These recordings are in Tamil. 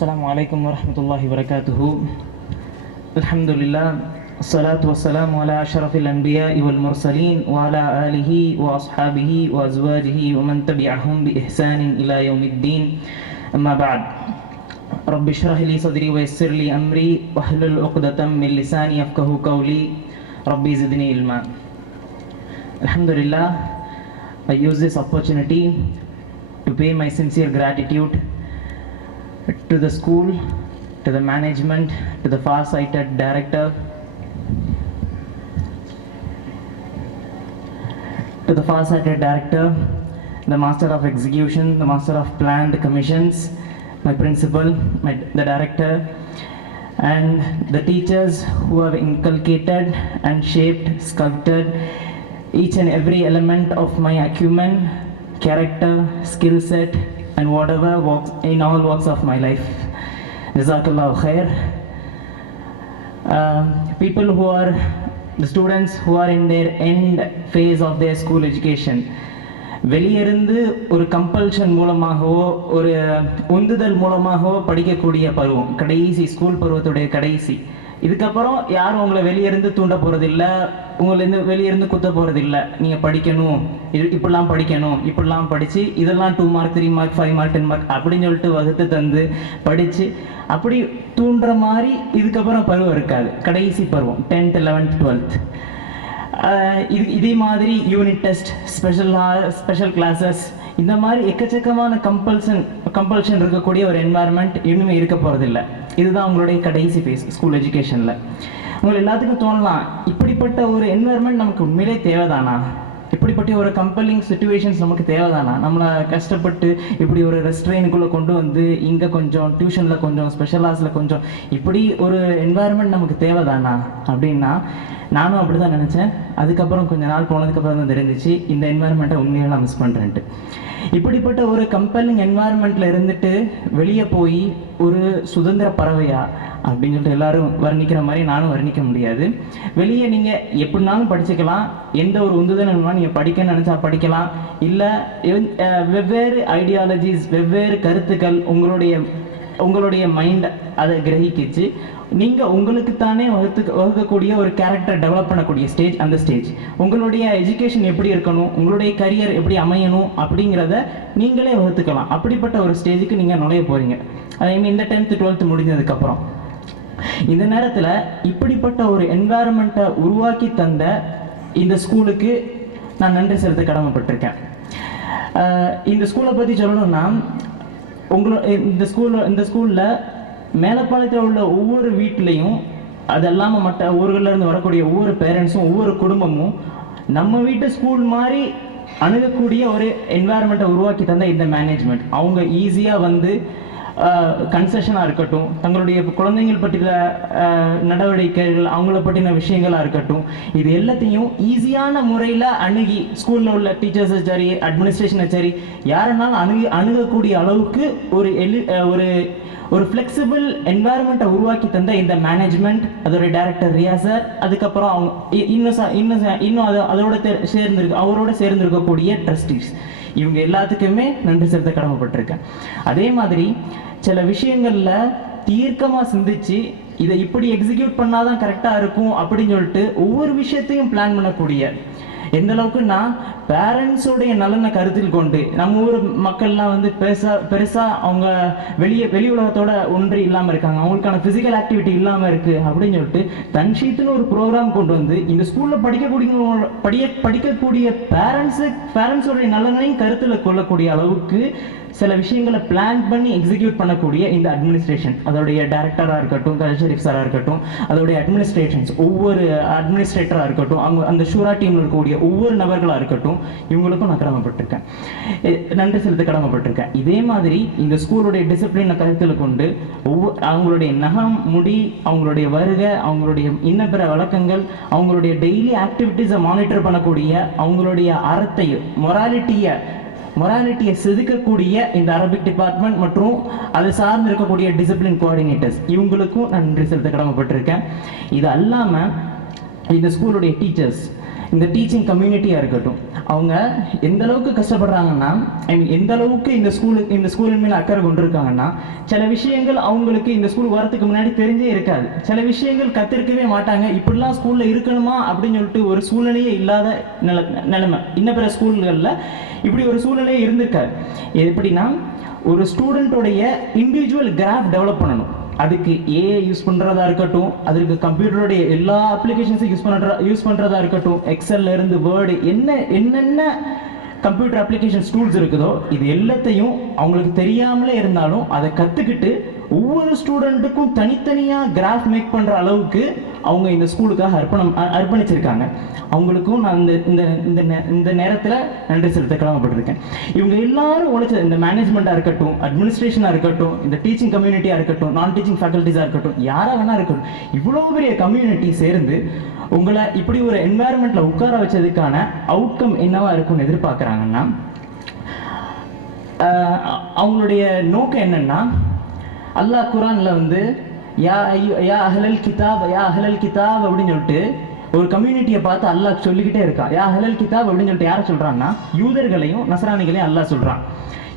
السلام عليكم ورحمة الله وبركاته. الحمد لله، الصلاة والسلام على أشرف الأنبياء والمرسلين وعلى آله وأصحابه وأزواجه ومن تبعهم بإحسان إلى يوم الدين. أما بعد، رب اشرح لي صدري ويسر لي أمري واحلل عقدة من لساني يفقهوا قولي ربي زدني علما. الحمد لله, I use this opportunity to pay my sincere gratitude to the school, to the management, to the far-sighted director, the master of execution, the master of planned commissions, my principal, the director, and the teachers who have inculcated and shaped, sculpted each and every element of my acumen, character, skill set, and whatever walks in all walks of my life. Jazakallahu khair. People who are the students who are in their end phase of their school education, வெளியிருந்து ஒரு கம்பல்ஷன் மூலமாகவோ ஒரு உந்துதல் மூலமாகவோ படிக்கக்கூடிய பருவம், கடைசி ஸ்கூல் பருவத்துடைய கடைசி. இதுக்கப்புறம் யாரும் உங்களை வெளியிருந்து தூண்ட போகிறதில்ல, உங்களை வெளியிருந்து குத்த போகிறதில்ல. நீங்கள் படிக்கணும், இப்படிலாம் படிக்கணும், இப்படிலாம் படித்து இதெல்லாம் 2 மார்க் 3 மார்க் 5 மார்க் 10 மார்க் அப்படின்னு சொல்லிட்டு வகுத்து தந்து படித்து அப்படி தூண்டுற மாதிரி இதுக்கப்புறம் பருவம் இருக்காது. கடைசி பருவம் 10th 11th 12th. இதே மாதிரி யூனிட் டெஸ்ட், ஸ்பெஷல் கிளாஸஸ், இந்த மாதிரி எக்கச்சக்கமான கம்பல்ஷன் இருக்கக்கூடிய ஒரு என்வாயர்மெண்ட் இன்னுமே இருக்க போகிறதில்ல. இதுதான் உங்களுடைய கடைசி பேஸ் ஸ்கூல் எஜுகேஷனில். உங்களுக்கு எல்லாத்துக்கும் தோணலாம், இப்படிப்பட்ட ஒரு என்வாயர்மெண்ட் நமக்கு உண்மையிலே தேவைதானா, இப்படிப்பட்ட ஒரு கம்பல்லிங் சுச்சுவேஷன்ஸ் நமக்கு தேவைதானா, நம்மளை கஷ்டப்பட்டு இப்படி ஒரு ரெஸ்ட்ரெயினுக்குள்ளே கொண்டு வந்து இங்கே கொஞ்சம் டியூஷனில் கொஞ்சம் ஸ்பெஷல் கிளாஸில் கொஞ்சம் இப்படி ஒரு என்வாயர்மெண்ட் நமக்கு தேவைதானா அப்படின்னா நானும் அப்படி தான் நினச்சேன். அதுக்கப்புறம் கொஞ்சம் நாள் போனதுக்கப்புறம் தான் தெரிஞ்சிச்சு இந்த என்வாயர்மெண்ட்டை உண்மையாக நான் மிஸ் பண்ணுறேன்ட்டு. இப்படிப்பட்ட ஒரு கம்பெல்லிங் என்வாயர்மெண்ட்டில் இருந்துட்டு வெளியே போய் ஒரு சுதந்திர பறவையா அப்படின்னு சொல்லிட்டு எல்லாரும் வர்ணிக்கிற மாதிரி நானும் வர்ணிக்க முடியாது. வெளியே நீங்கள் எப்படினாலும் படிச்சுக்கலாம், எந்த ஒரு உந்துதல் நீங்கள் படிக்கணும்னு நினச்சா படிக்கலாம். இல்லை வெவ்வேறு ஐடியாலஜிஸ், வெவ்வேறு கருத்துக்கள் உங்களுடைய மைண்ட் அதை கிரகிக்கிச்சு நீங்கள் உங்களுக்குத்தானே வகுக்கக்கூடிய ஒரு கேரக்டர் டெவலப் பண்ணக்கூடிய ஸ்டேஜ் அந்த ஸ்டேஜ். உங்களுடைய எஜுகேஷன் எப்படி இருக்கணும், உங்களுடைய கரியர் எப்படி அமையணும் அப்படிங்கிறத நீங்களே வகுத்துக்கலாம். அப்படிப்பட்ட ஒரு ஸ்டேஜுக்கு நீங்கள் நுழைய போகிறீங்க. அதே மாதிரி இந்த 10th 12th முடிஞ்சதுக்கப்புறம் இந்த நேரத்தில் இப்படிப்பட்ட ஒரு என்வாயர்மெண்ட்டை உருவாக்கி தந்த இந்த ஸ்கூலுக்கு நான் நன்றி செலுத்த கடமைப்பட்டிருக்கேன். இந்த ஸ்கூலை பற்றி சொல்லணும்னா, இந்த ஸ்கூலில் மேலப்பாளையத்தில் உள்ள ஒவ்வொரு வீட்லேயும், அது இல்லாமல் மற்ற ஊர்களிலேருந்து வரக்கூடிய ஒவ்வொரு பேரண்ட்ஸும் ஒவ்வொரு குடும்பமும் நம்ம வீட்டு ஸ்கூல் மாதிரி அணுகக்கூடிய ஒரு என்வாயர்மெண்ட்டை உருவாக்கி தந்த இந்த மேனேஜ்மெண்ட். அவங்க ஈஸியாக வந்து கன்செஷனாக இருக்கட்டும், தங்களுடைய குழந்தைகள் பற்றின நடவடிக்கைகள், அவங்கள பற்றின விஷயங்களாக இருக்கட்டும், இது எல்லாத்தையும் ஈஸியான முறையில் அணுகி ஸ்கூலில் உள்ள டீச்சர்ஸும் சரி, அட்மினிஸ்ட்ரேஷனும் சரி, யாருன்னாலும் அணுகக்கூடிய அளவுக்கு ஒரு ஃப்ளெக்சிபிள் என்வாயர்மெண்ட்டை உருவாக்கி தந்த இந்த மேனேஜ்மெண்ட், அதோட டைரக்டர் ரியா சார், அதுக்கப்புறம் அவங்க இன்னும் அவரோட சேர்ந்திருக்கக்கூடிய ட்ரஸ்டீஸ், இவங்க எல்லாத்துக்குமே நன்றி செலுத்த கடமைப்பட்டிருக்கேன். அதே மாதிரி சில விஷயங்களில் தீர்க்கமாக சிந்திச்சு இதை இப்படி எக்ஸிக்யூட் பண்ணாதான் கரெக்டாக இருக்கும் அப்படின்னு சொல்லிட்டு ஒவ்வொரு விஷயத்தையும் பிளான் பண்ணக்கூடிய, எந்த அளவுக்குன்னா பேரண்ட்ஸோடைய நலனை கருத்தில் கொண்டு நம்ம ஊர் மக்கள்லாம் வந்து பெருசாக அவங்க வெளி உலகத்தோட ஒன்றி இல்லாமல் இருக்காங்க, அவங்களுக்கான ஃபிசிக்கல் ஆக்டிவிட்டி இல்லாமல் இருக்குது அப்படின்னு சொல்லிட்டு தன்ஷீத்துன்னு ஒரு ப்ரோக்ராம் கொண்டு வந்து இந்த ஸ்கூலில் படிக்கக்கூடிய பேரண்ட்ஸோடைய நலனையும் கருத்தில் கொள்ளக்கூடிய அளவுக்கு சில விஷயங்களை பிளான் பண்ணி எக்ஸிக்யூட் பண்ணக்கூடிய இந்த அட்மினிஸ்ட்ரேஷன், அதோடைய டைரக்டராக இருக்கட்டும், ஷரீஃப் சாராக இருக்கட்டும், அதோடைய அட்மினிஸ்ட்ரேஷன்ஸ், ஒவ்வொரு அட்மினிஸ்ட்ரேட்டராக இருக்கட்டும், அவங்க அந்த ஷூரா டீமில் இருக்கக்கூடிய ஒவ்வொரு நபர்களாக இருக்கட்டும், இவங்களுக்கும் நான் கடமைப்பட்டிருக்கேன், நன்றி செலுத்த கடமைப்பட்டிருக்கேன். இதே மாதிரி இந்த ஸ்கூலுடைய டிசிப்ளினை கருத்தில் கொண்டு அவங்களுடைய நகம், முடி, அவங்களுடைய வருகை, அவங்களுடைய இன்னபிற வழக்கங்கள், அவங்களுடைய டெய்லி ஆக்டிவிட்டீஸை மானிட்டர் பண்ணக்கூடிய, அவங்களுடைய அறத்தையும் மொராலிட்டியை செதுக்கக்கூடிய இந்த அரபிக் டிபார்ட்மெண்ட் மற்றும் அதை சார்ந்து இருக்கக்கூடிய டிசிப்ளின் கோஆர்டினேட்டர்ஸ், இவங்களுக்கும் நான் நன்றி செலுத்த கடமைப்பட்டிருக்கேன். இது அல்லாமல் இந்த ஸ்கூலுடைய டீச்சர்ஸ், இந்த டீச்சிங் கம்யூனிட்டியாக இருக்கட்டும், அவங்க எந்த அளவுக்கு கஷ்டப்படுறாங்கன்னா, எந்த அளவுக்கு இந்த ஸ்கூலின் மேலே அக்கறை கொண்டிருக்காங்கன்னா, சில விஷயங்கள் அவங்களுக்கு இந்த ஸ்கூல் வரத்துக்கு முன்னாடி தெரிஞ்சே இருக்காது. சில விஷயங்கள் கத்திருக்கவே மாட்டாங்க. இப்படிலாம் ஸ்கூலில் இருக்கணுமா அப்படின்னு சொல்லிட்டு ஒரு சூழ்நிலையே இல்லாத நிலைமை. இன்னும் பிற ஸ்கூல்களில் இப்படி ஒரு சூழ்நிலையே இருந்திருக்காது. எப்படின்னா, ஒரு ஸ்டூடெண்ட்டோடைய இண்டிவிஜுவல் கிராஃப் டெவலப் பண்ணணும். அதுக்கு ஏஐ யூஸ் பண்ணுறதா இருக்கட்டும், அதுக்கு கம்ப்யூட்டருடைய எல்லா அப்ளிகேஷன்ஸும் யூஸ் பண்ணுறதா இருக்கட்டும், எக்ஸல்ல இருந்து வேர்டு என்னென்ன கம்ப்யூட்டர் அப்ளிகேஷன்ஸ் டூல்ஸ் இருக்குதோ இது எல்லாத்தையும் அவங்களுக்கு தெரியாமலே இருந்தாலும் அதை கற்றுக்கிட்டு ஒவ்வொரு ஸ்டூடெண்ட்டுக்கும் தனித்தனியாக கிராஃப் மேக் பண்ணுற அளவுக்கு அவங்க இந்த ஸ்கூலுக்காக அர்ப்பணிச்சிருக்காங்க. அவங்களுக்கும் நான் இந்த நேரத்தில் நன்றி செலுத்த கடமைப்பட்டிருக்கேன். இவங்க எல்லாரும் உழைச்ச இந்த மேனேஜ்மெண்ட்டாக இருக்கட்டும், அட்மினிஸ்ட்ரேஷனாக இருக்கட்டும், இந்த டீச்சிங் கம்யூனிட்டியாக இருக்கட்டும், நான் டீச்சிங் ஃபேக்கல்ட்டிஸாக இருக்கட்டும், யாராக வேணா இருக்கட்டும், இவ்வளோ பெரிய கம்யூனிட்டி சேர்ந்து உங்களை இப்படி ஒரு என்வாயர்மெண்ட்டில் உட்கார வச்சதுக்கான அவுட்கம் என்னவா இருக்கும்னு எதிர்பார்க்குறாங்கன்னா, அவங்களுடைய நோக்கம் என்னன்னா, அல்லாஹ் குரான்ல வந்து யா அஹ்லல் கிதாப் அப்படின்னு சொல்லிட்டு ஒரு கம்யூனிட்டியை பார்த்து அல்லாஹ் சொல்லிக்கிட்டே இருக்கான். யா அஹ்லல் கிதாப் அப்படின்னு சொல்லிட்டு யாரை சொல்றான்னா, யூதர்களையும் நஸ்ரானிகளையும் அல்லாஹ் சொல்றான்.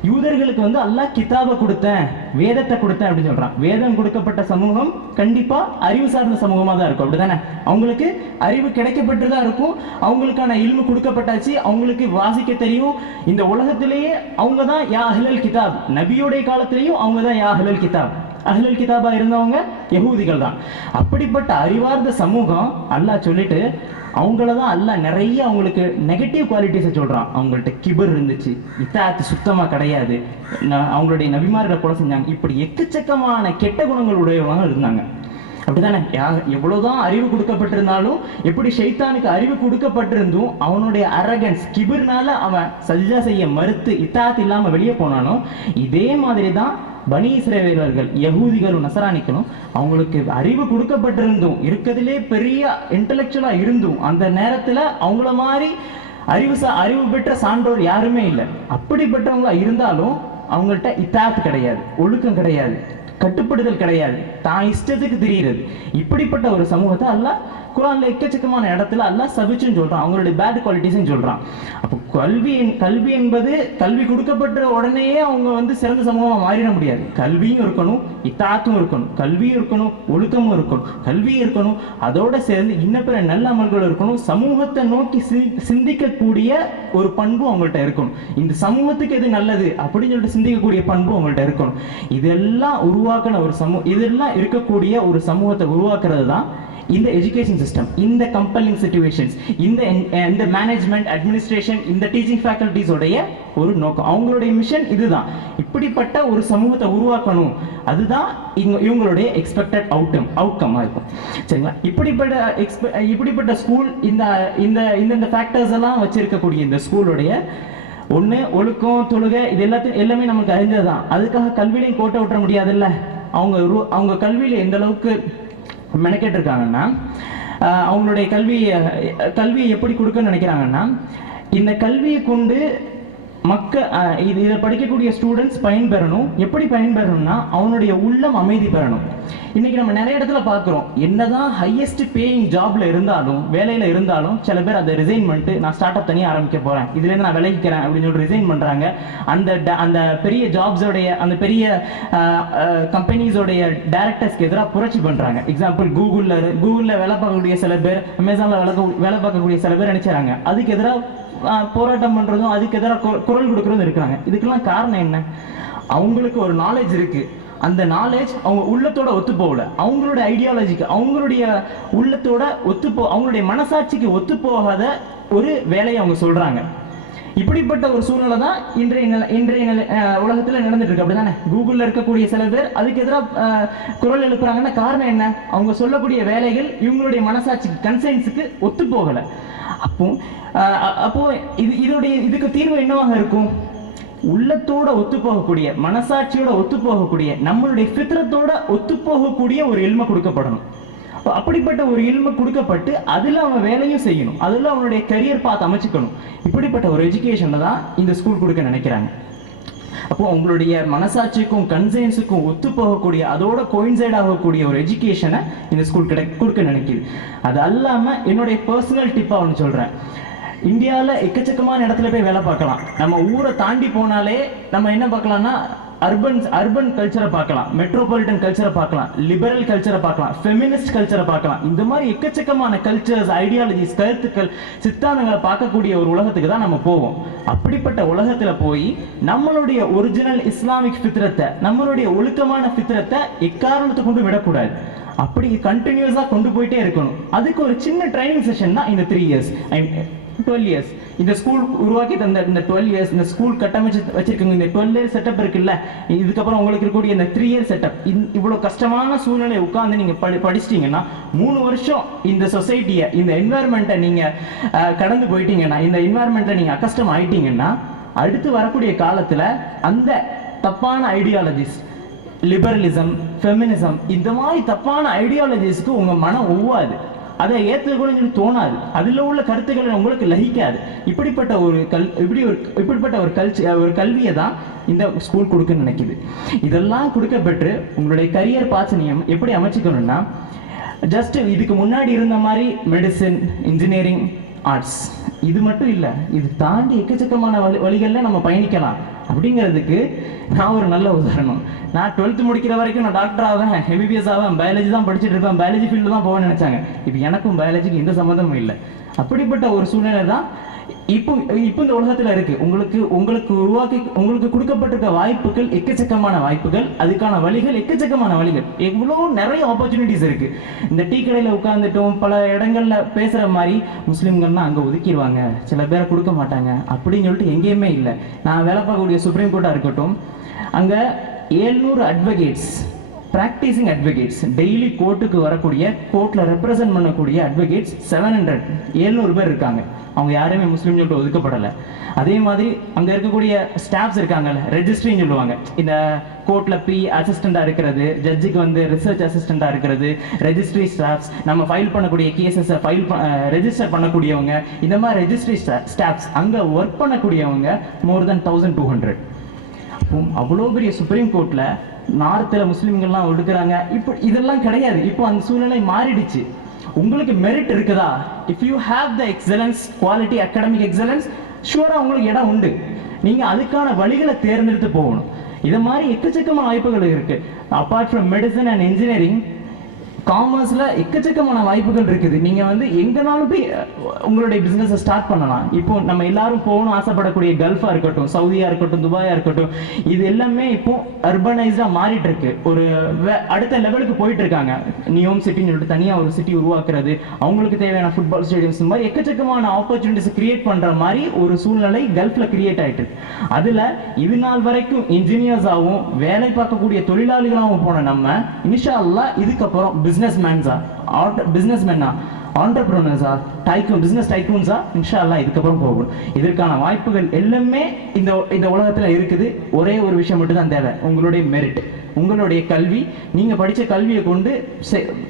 யூதர்களுக்கு வந்து அல்லாஹ் கிதாபை கொடுத்தேன், வேதத்தை கொடுத்தேன் அப்படின்னு சொல்றான். வேதம் கொடுக்கப்பட்ட சமூகம் கண்டிப்பா அறிவு சார்ந்த சமூகமாக தான் இருக்கும், அப்படிதானே? அவங்களுக்கு அறிவு கிடைக்கப்பட்டுதான் இருக்கும், அவங்களுக்கான இல்மு கொடுக்கப்பட்டாச்சு, அவங்களுக்கு வாசிக்க தெரியும். இந்த உலகத்திலேயே அவங்க தான் யா அஹ்லல் கிதாப். நபியோடைய காலத்திலேயும் அவங்க தான் யா அஹ்லல் கிதாப். அஹ்லல் கிதாபா இருந்தவங்க யஹூதிகள் தான். அப்படிப்பட்ட அறிவார்ந்த சமூகம் அல்லாஹ் சொல்லிட்டு அவங்கள தான் அல்லாஹ் நிறைய அவங்களுக்கு நெகட்டிவ் குவாலிட்டிஸை சொல்றான். அவங்கள்ட்ட கிபர் இருந்துச்சு, இத்தாத்து சுத்தமா கிடையாது, அவங்களுடைய நபிமார்களை கொலை செஞ்சாங்க, இப்படி எக்கச்சக்கமான கெட்ட குணங்கள் உடையவங்க இருந்தாங்க, அப்படித்தானே? எவ்வளவுதான் அறிவு கொடுக்கப்பட்டிருந்தாலும், எப்படி ஷைத்தானுக்கு அறிவு கொடுக்கப்பட்டிருந்தும் அவனுடைய அரகன்ஸ் கிபர்னால அவன் சஜ்ஜா செய்ய மறுத்து இத்தாத் இல்லாம வெளியே போனானோ, இதே மாதிரி தான் பனி இஸ்ரவேலர்கள் யஹூதிகளும் நசரானிகளும் அவங்களுக்கு அறிவு கொடுக்கப்பட்டிருந்தும், இருக்கிறதுலே பெரிய இன்டலெக்சுவலா இருந்தும், அந்த நேரத்துல அவங்கள மாதிரி அறிவு பெற்ற சான்றோர் யாருமே இல்லை. அப்படிப்பட்டவங்களா இருந்தாலும் அவங்கள்ட்ட இத்தாத் கிடையாது, ஒழுக்கம் கிடையாது, கட்டுப்படுதல் கிடையாது, தான் இஷ்டத்துக்கு தெரிகிறது. இப்படிப்பட்ட ஒரு சமூகத்தை அல்லாஹ் குரான்ல எக்கச்சக்கமான இடத்துல அல்லாஹ் சபிச்சுன்னு சொல்றான், அவங்களுடைய பேட் குவாலிட்டிஸ்ன்னு சொல்றான். அப்போ கல்வி என்பது கல்வி கொடுக்கப்பட்ட உடனேயே அவங்க வந்து சிறந்த சமூகமா மாறிட முடியாது. கல்வியும் இருக்கணும், இத்தாத்தும் இருக்கணும், கல்வியும் இருக்கணும், ஒழுக்கமும் இருக்கணும், கல்வியும் இருக்கணும், அதோட சேர்ந்து இன்னும் பிற நல்ல அமல்கள் இருக்கணும், சமூகத்தை நோக்கி சிந்திக்கக்கூடிய ஒரு பண்பும் அவங்கள்ட்ட இருக்கணும். இந்த சமூகத்துக்கு எது நல்லது அப்படின்னு சொல்லிட்டு சிந்திக்கக்கூடிய பண்பும் அவங்கள்ட்ட இருக்கணும். இதெல்லாம் உருவாக்கின ஒரு இதெல்லாம் இருக்கக்கூடிய ஒரு சமூகத்தை உருவாக்குறது தான் இந்த எஜுகேஷன் சிஸ்டம். இந்த கம்பெல்லிங் சிச்சுவேஷன்ஸ், இந்த மேனேஜ்மெண்ட், அட்மினிஸ்ட்ரேஷன், இந்த டீச்சிங் ஃபேக்கல்டிஸோடைய ஒரு நோக்கம், அவங்களுடைய மிஷன் இதுதான். இப்படிப்பட்ட ஒரு சமூகத்தை உருவாக்கணும், அதுதான் இவங்களுடைய எக்ஸ்பெக்டட் அவுட்கம் இருக்கும். சரிங்களா? இப்படிப்பட்ட ஸ்கூல் இந்த ஃபேக்டர்ஸ் எல்லாம் வச்சிருக்கக்கூடிய இந்த ஸ்கூலுடைய ஒன்று ஒழுக்கம், தொழுகை, இது எல்லாமே நமக்கு அறிஞ்சதுதான். அதுக்காக கல்வியிலையும் கோட்டை விட்டுற முடியாதுல்ல. அவங்க கல்வியில எந்த அளவுக்கு மெனக்கெட்டு இருக்காங்கன்னா, அவங்களுடைய கல்வியை எப்படி கொடுக்கணும்னு நினைக்கிறாங்கன்னா, இந்த கல்வியை கொண்டு இதில் படிக்கக்கூடிய ஸ்டூடெண்ட்ஸ் பயன்பெறணும். எப்படி பயன்பெறணும்னா, அவனுடைய உள்ளம் அமைதி பெறணும். இன்னைக்கு நம்ம நிறைய இடத்துல பார்க்குறோம், என்னதான் ஹையஸ்ட் பேயிங் ஜாப்ல இருந்தாலும், வேலையில இருந்தாலும், சில பேர் அதை ரிசைன் பண்ணிட்டு நான் ஸ்டார்ட் அப் தனியாக ஆரம்பிக்க போறேன், இதுலேருந்து நான் விலகிக்கிறேன் அப்படின்னு சொல்லி ரிசைன் பண்றாங்க. அந்த பெரிய ஜாப்ஸோடைய, அந்த பெரிய கம்பெனிஸோடைய டைரக்டர்ஸ்க்கு எதிராக புரட்சி பண்றாங்க. எக்ஸாம்பிள் கூகுளில் வேலை பார்க்கக்கூடிய சில பேர், அமேசான்ல வேலை பார்க்கக்கூடிய சில பேர் நினைச்சாங்க, அதுக்கு எதிராக போராட்டம் பண்றதும், அதுக்கு எதிராக குரல் கொடுக்கறதும் இருக்கிறாங்க. இதுக்கெல்லாம் காரணம் என்ன? அவங்களுக்கு ஒரு நாலேஜ் இருக்கு, அந்த நாலேஜ் அவங்க உள்ளத்தோட ஒத்து போகல, அவங்களுடைய ஐடியாலஜிக்கு, அவங்களுடைய உள்ளத்தோட அவங்களுடைய மனசாட்சிக்கு ஒத்து போகாத ஒரு வேலையை அவங்க சொல்றாங்க. இப்படிப்பட்ட ஒரு சூழ்நிலை தான் இன்றைய உலகத்தில் நடந்துட்டு இருக்கு, அப்படிதானே? கூகுளில் இருக்கக்கூடிய சில பேர் அதுக்கு எதிராக குரல் எழுப்புறாங்கன்னா காரணம் என்ன? அவங்க சொல்லக்கூடிய வேலைகள் இவங்களுடைய மனசாட்சிக்கு, கன்சென்ஸுக்கு ஒத்து போகல. அப்போ இதுக்கு தீர்வு என்னவாக இருக்கும்? உள்ளத்தோட ஒத்து போகக்கூடிய, மனசாட்சியோட ஒத்து போகக்கூடிய, நம்மளுடைய ஃபித்ரத்தோட ஒத்து போகக்கூடிய ஒரு இல்ம கொடுக்கப்படணும். அப்படிப்பட்ட ஒரு இல்ம கொடுக்கப்பட்டு அதுல அவன் வேலையும் செய்யணும், அதுல அவனுடைய கரியர் பார்த்து அமைச்சுக்கணும். இப்படிப்பட்ட ஒரு எஜுகேஷன்ல தான் இந்த ஸ்கூல் கொடுக்க நினைக்கிறாங்க. அப்போ உங்களுடைய மனசாட்சிக்கும் கன்சைன்ஸுக்கும் ஒத்து போகக்கூடிய அதோட கோயின்சைட் ஆகக்கூடிய ஒரு எஜுகேஷனை இந்த ஸ்கூல் கொடுக்க நினைக்குது. அது அல்லாமல் என்னுடைய பர்சனல் டிப்பாக ஒன்று சொல்கிறேன். இந்தியாவில் எக்கச்சக்கமான இடத்துல போய் வேலை பார்க்கலாம். நம்ம ஊரை தாண்டி போனாலே நம்ம என்ன பார்க்கலாம்னா அர்பன் கல்ச்சரை பார்க்கலாம், மெட்ரோபாலிட்டன் கல்ச்சரை பார்க்கலாம், லிபரல் கல்ச்சரை பார்க்கலாம், ஃபெமினிஸ்ட் கல்ச்சரை பார்க்கலாம். இந்த மாதிரி எக்கச்சக்கமான கல்ச்சர்ஸ், ஐடியாலஜிஸ், கருத்துக்கள், சித்தாந்தங்களை பார்க்கக்கூடிய ஒரு உலகத்துக்கு தான் நம்ம போவோம். அப்படிப்பட்ட உலகத்துல போய் நம்மளுடைய ஒரிஜினல் இஸ்லாமிக் ஃபித்ரத்தை, நம்மளுடைய ஒழுக்கமான ஃபித்ரத்தை எக்காரணத்தை கொண்டு விடக்கூடாது. அப்படி கண்டினியூஸா கொண்டு போயிட்டே இருக்கணும். அதுக்கு ஒரு சின்ன ட்ரைனிங் செஷன் தான் இந்த 3 இயர்ஸ் 12 இயர்ஸ். இந்த ஸ்கூல் உருவாக்கி தந்த இந்த 12 இயர்ஸ், இந்த ஸ்கூல் கட்டமைச்சு வச்சிருக்கீங்க, இந்த 12 இயர் செட்டப் இருக்குல்ல, இதுக்கப்புறம் உங்களுக்கு இருக்கக்கூடிய இந்த 3 இயர் செட்டப், இவ்வளோ கஷ்டமான சூழ்நிலை உட்காந்து நீங்கள் படிச்சிட்டிங்கன்னா 3 வருஷம் இந்த சொசைட்டியை, இந்த என்வாயர்மெண்ட்டை நீங்கள் கடந்து போயிட்டீங்கன்னா, இந்த என்வாயர்மெண்ட்டை நீங்கள் அக்கஸ்டம் ஆயிட்டீங்கன்னா, அடுத்து வரக்கூடிய காலத்தில் அந்த தப்பான ஐடியாலஜிஸ், லிபரலிசம், ஃபெமினிசம், இந்த மாதிரி தப்பான ஐடியாலஜிஸ்க்கு உங்கள் மனம் ஒவ்வாது, அதை ஏற்றுக்கொள்ள தோணாது, அதில் உள்ள கருத்துக்களை உங்களுக்கு லகிக்காது. இப்படிப்பட்ட ஒரு கல்வியை தான் இந்த ஸ்கூல் கொடுக்க நினைக்குது. இதெல்லாம் கொடுக்கப்பட்டு உங்களுடைய கரியர் பாசனியம் எப்படி அமைச்சிக்கணும்னா, ஜஸ்ட் இதுக்கு முன்னாடி இருந்த மாதிரி மெடிசின், இன்ஜினியரிங், ஆர்ட்ஸ் இது மட்டும் இல்லை, இது தாண்டி எக்கச்சக்கமான வழிகளில் நம்ம பயணிக்கலாம். அப்படிங்கிறதுக்கு நான் ஒரு நல்ல உதாரணம். நான் 12th முடிக்கிற வரைக்கும் நான் டாக்டர் ஆவேன், எம்பிபிஎஸ் ஆவேன், பயாலஜி தான் படிச்சுட்டு இருப்பேன், பயாலஜி ஃபீல்டு தான் போவேன்னு நினைச்சாங்க. இப்போ எனக்கும் பயாலஜிக்கு எந்த சம்மந்தமும் இல்லை. அப்படிப்பட்ட ஒரு சூழ்நிலை தான் இப்போ இந்த உலகத்தில் இருக்கு. உங்களுக்கு கொடுக்கப்பட்டிருக்க வாய்ப்புகள் எக்கச்சக்கமான வாய்ப்புகள், அதுக்கான வழிகள் எக்கச்சக்கமான வழிகள், எவ்வளோ நிறைய ஆப்பர்ச்சுனிட்டிஸ் இருக்கு. இந்த டீ கடையில் உட்காந்துட்டும் பல இடங்கள்ல பேசுற மாதிரி முஸ்லீம்கள்னா அங்கே ஒதுக்கிடுவாங்க, சில பேரை கொடுக்க மாட்டாங்க அப்படின்னு சொல்லிட்டு எங்கேயுமே இல்லை. நான் வேலை பார்க்கக்கூடிய சுப்ரீம் கோர்ட்டாக இருக்கட்டும், அங்கே 700 அட்வொகேட்ஸ், பிராக்டிசிங் அட்வொகேட்ஸ், டெய்லி கோர்ட்டுக்கு வரக்கூடிய, கோர்ட்டில் ரெப்ரசன்ட் பண்ணக்கூடிய அட்வொகேட்ஸ் 700 பேர் இருக்காங்க. அவங்க யாருமே முஸ்லீம் சொல்லிட்டு ஒதுக்கப்படலை. அதே மாதிரி அங்கே இருக்கக்கூடிய ஸ்டாஃப்ஸ் இருக்காங்கல்ல, ரெஜிஸ்ட்ரின்னு சொல்லுவாங்க, இந்த கோர்ட்டில் அசிஸ்டண்டாக இருக்கிறது, ஜட்ஜுக்கு வந்து ரிசர்ச் அசிஸ்டண்டாக இருக்கிறது, ரெஜிஸ்ட்ரி ஸ்டாஃப்ஸ், நம்ம ஃபைல் பண்ணக்கூடிய கேசஸை ரெஜிஸ்டர் பண்ணக்கூடியவங்க, இந்த மாதிரி ரெஜிஸ்ட்ரி ஸ்டாஃப்ஸ் அங்கே ஒர்க் பண்ணக்கூடியவங்க மோர் தென் 1200. அவ்வளோ பெரிய சுப்ரீம் கோர்ட்டில் நார்த்தில் முஸ்லீம்கள்லாம் ஒடுக்குறாங்க. இப்போ இதெல்லாம் கிடையாது. இப்போ அந்த சூழ்நிலை மாறிடுச்சு. உங்களுக்கு மெரிட் இருக்குதா, if you have the excellence, quality, academic excellence, ஷூராக உங்களுக்கு இடம் உண்டு. நீங்கள் அதுக்கான வழிகளை தேர்ந்தெடுத்து போகணும். இதை மாதிரி எக்கச்சக்கமான வாய்ப்புகள் இருக்கு. Apart from medicine and engineering, காமர்ஸில் எக்கச்சக்கமான வாய்ப்புகள் இருக்குது. நீங்கள் வந்து எங்கேனாலும் போய் உங்களுடைய பிஸ்னஸை ஸ்டார்ட் பண்ணலாம். இப்போ நம்ம எல்லாரும் போகணும் ஆசைப்படக்கூடிய கல்ஃபாக இருக்கட்டும், சவுதியாக இருக்கட்டும், துபாயாக இருக்கட்டும், இது எல்லாமே இப்போ அர்பனைஸ்டாக மாறிட்டு இருக்கு. ஒரு அடுத்த லெவலுக்கு போயிட்டு இருக்காங்க. நியோம் சிட்டின்னு சொல்லிட்டு தனியாக ஒரு சிட்டி உருவாக்குறது, அவங்களுக்கு தேவையான ஃபுட்பால் ஸ்டேடியம்ஸ், இந்த மாதிரி எக்கச்சக்கமான ஆப்பர்ச்சுனிட்டிஸ் கிரியேட் பண்ணுற மாதிரி ஒரு சூழ்நிலை கல்ஃபில் கிரியேட் ஆகிட்டு. அதில் இது நாள் வரைக்கும் இன்ஜினியர்ஸாகவும் வேலை பார்க்கக்கூடிய தொழிலாளிகளாகவும் போன நம்ம இன்ஷா அல்லாஹ் இதுக்கப்புறம் பிஸ்னஸ்மேன்ஸா, பிஸ்னஸ்மேனா, ஆண்டர்பிரினர்ஸா, பிஸ்னஸ் டைக்கூன்ஸா இன்ஷா அல்லாஹ் இதுக்கப்புறம் போகும். இதற்கான வாய்ப்புகள் எல்லாமே இந்த உலகத்தில் இருக்குது. ஒரே ஒரு விஷயம் மட்டும் தான் தேவை, உங்களுடைய மெரிட், உங்களுடைய கல்வி. நீங்கள் படித்த கல்வியை கொண்டு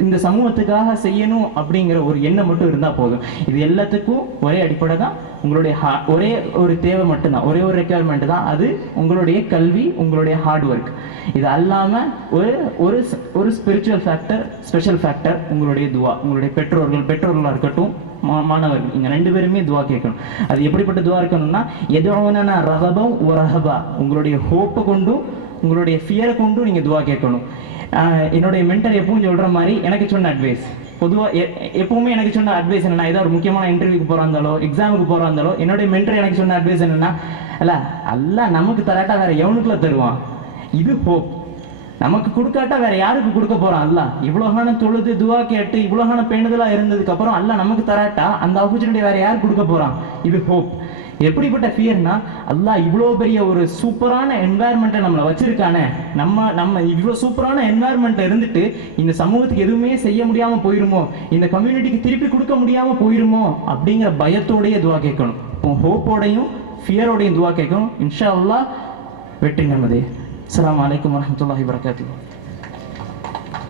இந்த சமூகத்துக்காக செய்யணும் அப்படிங்கிற ஒரு எண்ணம் மட்டும் இருந்தால் போதும். இது எல்லாத்துக்கும் ஒரே அடிப்படை தான், உங்களுடைய ஒரே ஒரு தேவை மட்டும்தான், ஒரே ஒரு ரெக்குயர்மெண்ட் தான், அது உங்களுடைய கல்வி, உங்களுடைய ஹார்ட் ஒர்க். இது அல்லாமல் ஒரு ஸ்பிரிச்சுவல் ஃபேக்டர், ஸ்பெஷல் ஃபேக்டர் உங்களுடைய துவா. உங்களுடைய பெற்றோர்களாக இருக்கட்டும், மாணவர்கள், இங்கே 2 பேருமே துவா கேட்கணும். அது எப்படிப்பட்ட துவா இருக்கணும்னா, எதுனா ரகபம் ஒரு ரஹபா, உங்களுடைய ஹோப்பை கொண்டும் உங்களுடைய ஃபியரை கொண்டும் நீங்கள் துவா கேட்கணும். என்னுடைய மென்டர் எப்பவும் சொல்கிற மாதிரி எனக்கு சொன்ன அட்வைஸ், பொதுவாக எப்பவுமே எனக்கு சொன்ன அட்வைஸ் என்னன்னா, ஏதாவது ஒரு முக்கியமான இன்டர்வியூக்கு போகிறா இருந்தாலோ, எக்ஸாமுக்கு போகிறா இருந்தாலோ, என்னுடைய மென்டர் எனக்கு சொன்ன அட்வைஸ் என்னன்னா, அல்ல நமக்கு தராட்டா வேற எவனுக்குள்ள தருவான், இது ஹோப். நமக்கு கொடுக்காட்டா வேற யாருக்கு கொடுக்க போறான்? அல்ல இவ்வளோகான தொழுது துவா கேட்டு இவ்வளோகான பேணுதலா இருந்ததுக்கு அப்புறம் அல்ல நமக்கு தராட்டா அந்த ஆப்பர்ச்சுனிட்டி வேற யார் கொடுக்க போறான்? இது ஹோப். எப்படிப்பட்ட ஃபியர்னா, அல்லாஹ் இவ்வளோ பெரிய ஒரு சூப்பரான என்வாயர்மெண்ட்டை நம்மளை வச்சிருக்கானே, நம்ம இவ்வளோ சூப்பரான என்வாயர்மெண்ட்டில் இருந்துட்டு இந்த சமூகத்துக்கு எதுவுமே செய்ய முடியாமல் போயிருமோ, இந்த கம்யூனிட்டிக்கு திருப்பி கொடுக்க முடியாமல் போயிருமோ அப்படிங்கிற பயத்தோடையே துவா கேட்கணும். இப்போ ஹோப்போடையும் ஃபியரோடையும் துவா கேட்கணும். இன்ஷா அல்லாஹ் வெற்றி நமதே. அஸ்ஸலாமு அலைக்கும் வரஹ்மத்துல்லாஹி வபரகாத்துஹு.